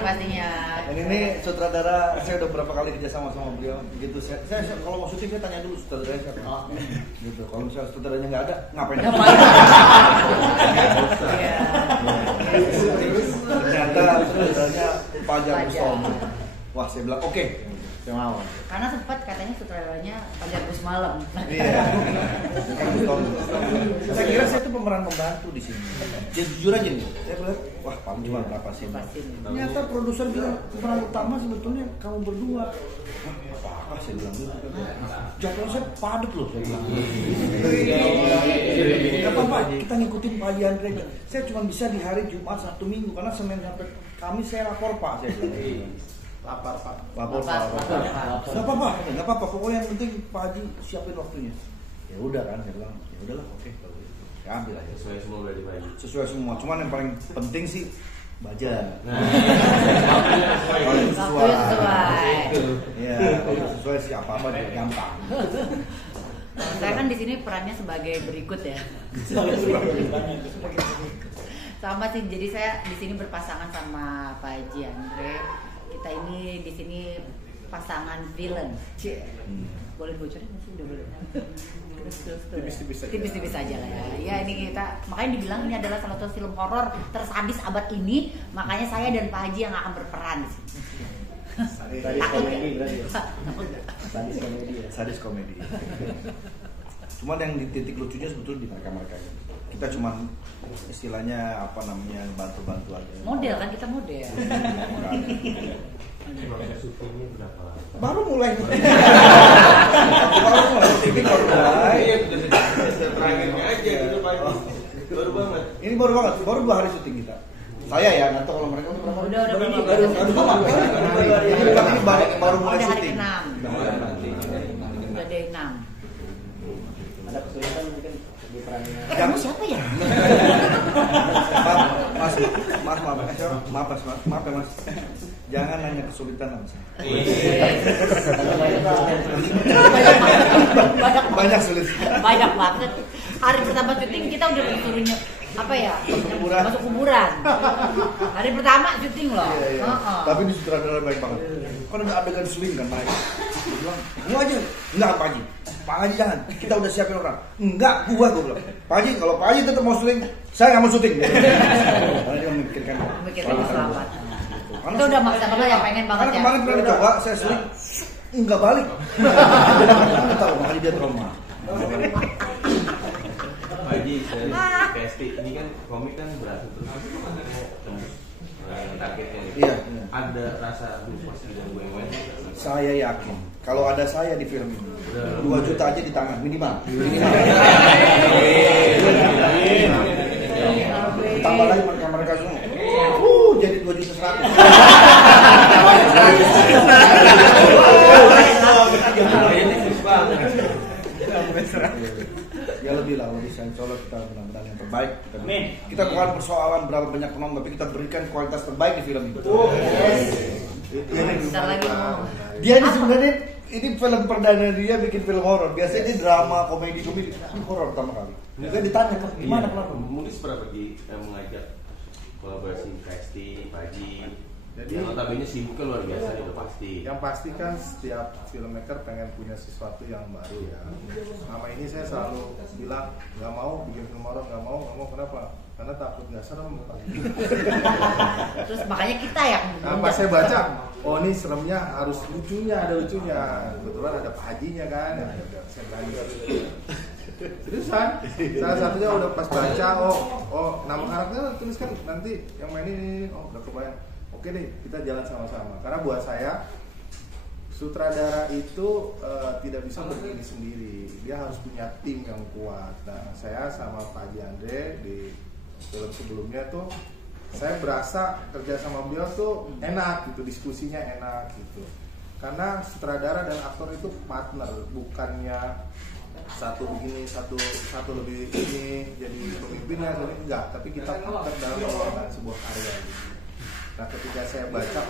pastinya. Dan ini sutradara, saya udah berapa kali kerja sama beliau. Gitu, saya kalau mau syuting saya tanya dulu sutradaranya siapa. Gitu. Kalau misalnya sutradaranya nggak ada, ngapain? Iya. Ternyata sutradaranya Fajar Bustomi. Wah, saya bilang oke. Saya mau. Karena sempat katanya sutradaranya Fajar Busmalam. Iya. Saya kira saya itu pemeran pembantu di sini. Ya, jujur aja nih, saya bilang, wah paling cuma berapa sih? Ternyata produser bilang pemeran utama sebetulnya kamu berdua. Wah, apa saya bilang gitu. Jadwal saya padat loh, saya bilang. Gak apa-apa, kita ngikutin Pak Haji Andre. Saya cuma bisa di hari Jumat, Sabtu, Minggu karena Senin sampai Kamis saya lapor Pak, saya bilang. Lapor Pak. Nggak apa-apa. Pokoknya yang penting Pak Haji siapin waktunya. Ya udah kan, saya bilang, ya udahlah, oke kalau gitu. Ya ambil aja. Sesuai semua berarti Pak Haji. Sesuai semua. Cuman yang paling penting sih budget. Kalau sesuai. Ya, kalau sesuai sih apa-apa juga gampang. Saya kan di sini perannya sebagai berikut ya. Sama sih, jadi saya di sini berpasangan sama Pak Haji Andre. Kita ini di sini pasangan villain. Boleh bocorin nggak sih? Udah boleh. Tipis-tipis aja lah ya. Ya ini kita makanya dibilang ini adalah salah satu film horor tersadis abad ini. Makanya saya dan Pak Haji yang akan berperan di sini. Sadis komedi berarti ya? Sadis komedi. Cuman yang di titik lucunya sebetulnya di mereka ini. Kita cuman istilahnya apa namanya bantu-bantu aja. Model kan kita model. Proses syutingnya berapa? Baru mulai. Syuting baru mulai. Terakhirnya aja gitu Pak Haji. Baru banget. Ini baru banget. Baru 2 hari syuting kita. Saya ya, nggak tahu kalau mereka udah berapa. Udah Ini baru mulai hari syuting. ke-6. Udah day 6. Ada kesulitan mungkin di perannya. Kamu siapa ya? Maaf ya mas. Jangan nanya kesulitan sama saya. Banyak sulit. Banyak banget. Hari pertama syuting kita udah disuruhnya apa ya? Masuk kuburan. Hari pertama syuting loh. Iya. Tapi di sutradara baik banget. Kan ada adegan swing kan naik. Dia bilang, gua aja. Enggak Pak Haji. Pak Haji jangan. Kita udah siapin orang. Enggak, gua bilang. Pak Haji, kalau Pak Haji tetap mau swing, saya nggak mau syuting. Karena dia memikirkan selamat. Kita udah maksa banget ya, pengen banget karena ya. kemarin pernah coba saya swing, enggak balik. Nggak tahu, makanya dia trauma. Pak Haji, dari PST ini kan komik kan berhasil terus targetnya nih. Iya. Ada rasa pas tidak gue Saya yakin kalau ada saya di film ini 2 juta aja di tangan minimal. Tambah lagi mereka semua. Jadi 2 juta 100. Ya lebih lah, lebih insya kita benar-benar yang terbaik. Kita bukan persoalan berapa banyak penonton, tapi kita berikan kualitas terbaik di film ini. Bentar lagi mau. Dia ini sebenarnya ini film perdana dia bikin film horor. Biasanya ini drama, komedi. Ini horor pertama kali. Juga ditanya gimana kenapa? Mungkin seberapa mengajak kolaborasi PST, Pak Haji. Jadi notabene sibuknya luar biasa itu pasti. Yang pasti kan setiap filmmaker pengen punya sesuatu yang baru ya. Selama ini saya selalu bilang nggak mau bikin film horor, nggak mau kenapa? Karena takut nggak serem. Terus makanya kita yang Pas saya baca, oh ini seremnya harus lucunya, ada lucunya. Kebetulan ada Pak Hajinya kan, ya, saya berani. Seriusan, salah satunya udah pas baca, oh nama karakternya tuliskan nanti yang main ini, oh udah kebayang. Oke deh, kita jalan sama-sama. Karena buat saya sutradara itu tidak bisa berdiri sendiri. Dia harus punya tim yang kuat. Nah, saya sama Pak Haji Andre di film sebelumnya tuh saya berasa kerja sama beliau tuh enak gitu, diskusinya enak gitu. Karena sutradara dan aktor itu partner, bukannya satu begini, satu lebih ini jadi pemimpinnya, jadi enggak. Tapi kita partner dalam melakukan sebuah karya gitu. Nah ketika saya baca,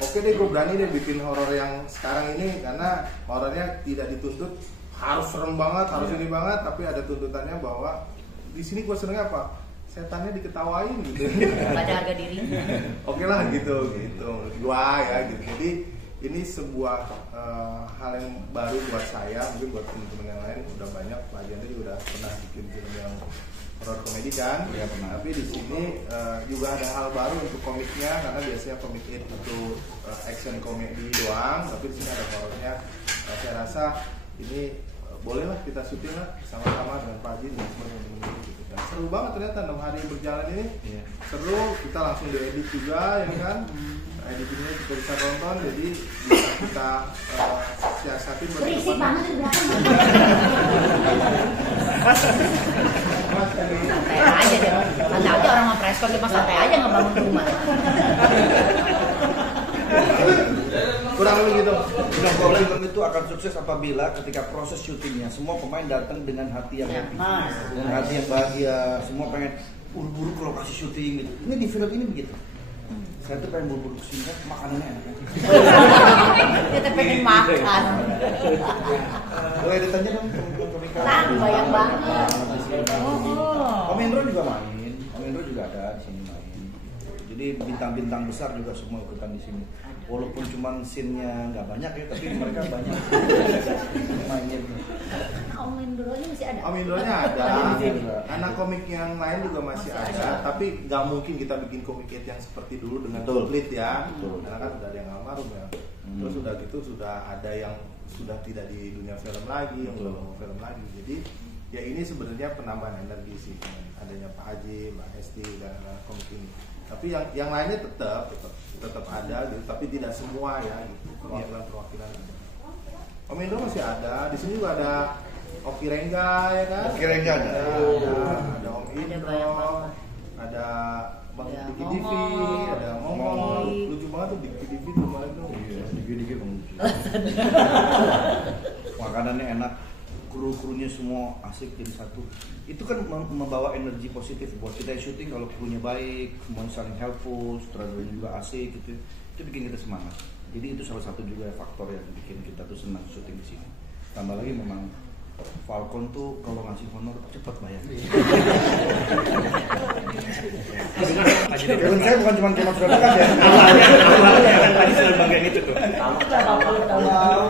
oke deh gue berani deh bikin horor yang sekarang ini. Karena horornya tidak dituntut harus serem banget, harus ini banget. Tapi ada tuntutannya bahwa di sini gue senengnya apa? setannya diketawain gitu. Pada harga diri. Oke lah gitu gua ya gitu. Jadi ini sebuah hal yang baru buat saya, mungkin buat teman-teman yang lain udah banyak. Pak Jandra juga udah pernah bikin film yang horror komedi kan? Iya pernah. Tapi di sini juga ada hal baru untuk komiknya, karena biasanya komik itu action komedi doang, tapi di sini ada horornya. Saya rasa ini bolehlah kita syuting lah sama-sama dengan Pak Haji dan teman-teman gitu. Dan seru banget ternyata 6 hari berjalan ini. Iya. Seru, kita langsung diedit juga ya kan. Editingnya kita bisa tonton, jadi bisa kita siasatin Berisik banget di belakang. Santai aja deh. Santai aja orang mau preskon cuma santai aja ngebangun rumah. kurang lebih gitu. Film horor itu akan sukses apabila ketika proses syutingnya semua pemain datang dengan hati yang happy, dengan hati yang bahagia, semua pengen buru-buru ke lokasi syuting gitu. Ini di film ini begitu. Saya tuh pengen buru-buru kesini kan makanannya enak. Kita pengen makan. Boleh ditanya dong teman-teman. Bayang banget. Om Indro juga main, Om Indro juga ada di sini main. Jadi bintang-bintang besar juga semua ikutan di sini. Walaupun cuma scene-nya nggak banyak ya, tapi mereka banyak mainnya. Om Indro-nya masih ada. Om Indro-nya ada. Anak komik yang lain juga masih ada, tapi nggak mungkin kita bikin komik yang seperti dulu dengan komplit ya. Karena kan sudah ada yang almarhum ya. Terus sudah gitu sudah ada yang sudah tidak di dunia film lagi, yang belum mau film lagi. Jadi ya ini sebenarnya penambahan energi sih dengan adanya Pak Haji, Mbak Esti dan komik ini. Tapi yang lainnya tetap ada gitu, tapi tidak semua ya gitu. Perwakilan. Om Indro masih ada, di sini juga ada Oki Rengga ya kan? Oki Rengga ada. Ada Om Indro, ada Bang Diki Divi, ada Ngomong. Lucu banget tuh Diki Divi tuh kemarin tuh. Iya, dikit-dikit lucu. Makanannya enak, kru-krunya semua asik jadi satu. Itu kan membawa energi positif buat kita syuting. Kalau krunya baik, semua saling helpful, sutradaranya juga asik gitu. Itu bikin kita semangat. Jadi itu salah satu juga faktor yang bikin kita tuh senang syuting di sini. Tambah lagi memang Falcon tuh kalau ngasih honor cepat bayar. Dan saya bukan cuma kema sudah dekat ya. Awalnya kan tadi selalu banggain itu tuh.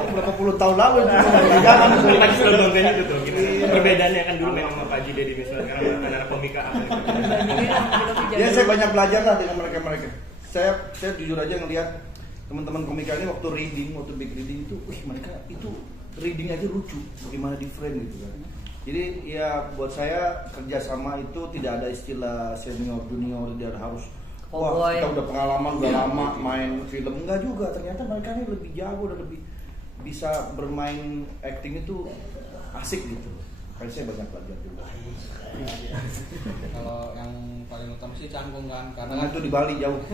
Berapa puluh tahun lalu itu. Jangan Tadi selalu banggain itu tuh. Perbedaannya kan dulu memang sama Pak Haji Deddy misalnya, sekarang anak-anak komika apa gitu. Ya saya banyak belajar lah dengan mereka. Saya jujur aja ngelihat teman-teman komika ini waktu big reading itu, mereka itu reading aja lucu, bagaimana di frame gitu kan. Jadi ya buat saya kerjasama itu tidak ada istilah senior junior, tidak harus wah kita udah pengalaman udah lama main film, enggak juga. Ternyata mereka ini lebih jago dan lebih bisa bermain acting itu asik gitu. Karena saya banyak belajar juga. Kalau yang paling utama sih canggung kan, Karena itu di Bali jauh.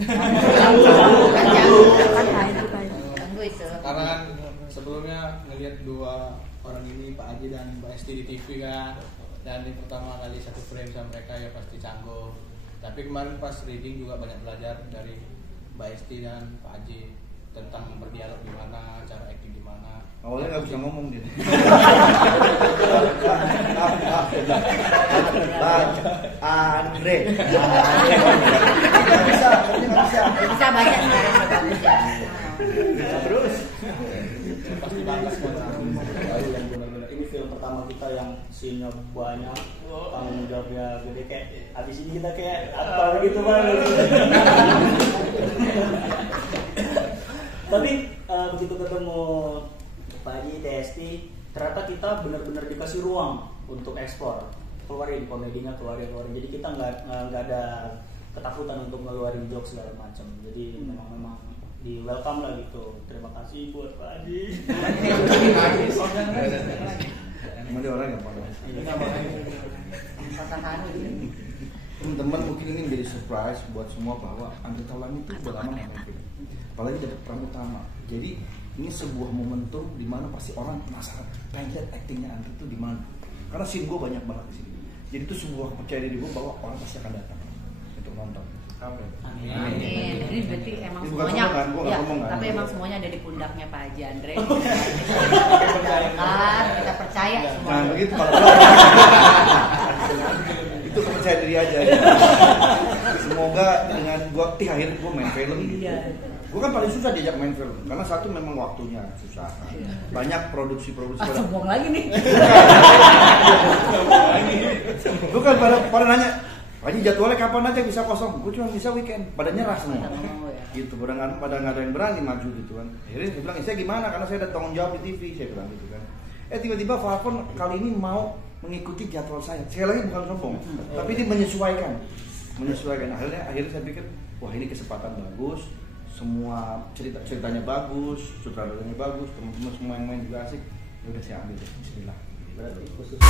Karena kan sebelumnya ngelihat dua orang ini Pak Haji dan Mbak Esti di TV kan, dan ini pertama kali satu frame sama mereka ya pasti canggung. Tapi kemarin pas reading juga banyak belajar dari Mbak Esti dan Pak Haji tentang berdialog gimana, cara acting gimana. Awalnya nggak bisa ngomong dia. Andre. Nggak bisa. Bisa baca sekarang bagus ya. Terus. Pasti bangga semua. Ini film pertama kita yang scene-nya banyak, tanggung jawabnya gede, kayak abis ini kita kayak apa gitu banget. Tapi begitu ketemu Pak Haji, TST, ternyata kita benar-benar dikasih ruang untuk eksplor, keluarin komedinya, keluarin. Jadi kita nggak ada ketakutan untuk ngeluarin jokes segala macam. Jadi memang di welcome lah gitu. Terima kasih buat Pak Haji. Emang dia orang yang pada. Teman-teman mungkin ini menjadi surprise buat semua bahwa Andre Taulani itu udah lama main film. Apalagi dapat peran utama. Jadi ini sebuah momentum di mana pasti orang penasaran pengen lihat aktingnya Andre itu di mana. Karena scene gue banyak banget di sini. Jadi itu sebuah percaya diri gue bahwa orang pasti akan datang untuk nonton. Amin. Amin. Ini berarti emang Ini bukan semuanya, sombong kan? Gua nggak ya, sombong kan? tapi emang semuanya ada di pundaknya Pak Haji Andre. Kita percaya semua. Nah begitu itu kepercayaan percaya diri aja. Semoga dengan gua akhirnya gua main film gitu. Gue kan paling susah diajak main film karena satu memang waktunya susah. Banyak produksi-produksi. Sombong lagi nih. Bukan pada nanya, Haji jadwalnya kapan aja bisa kosong? Gue cuma bisa weekend. Pada nyerah semua. Gitu. Pada nggak ada yang berani maju gitu kan. Akhirnya saya bilang, saya gimana? Karena saya ada tanggung jawab di TV. Saya bilang gitu kan. Tiba-tiba Falcon kali ini mau mengikuti jadwal saya. Sekali lagi bukan sombong, tapi dia menyesuaikan. Akhirnya saya pikir, wah ini kesempatan bagus. Semua ceritanya bagus, sutradaranya bagus, teman-teman semua yang main juga asik. Ya udah saya ambil deh, bismillah. Berarti khusus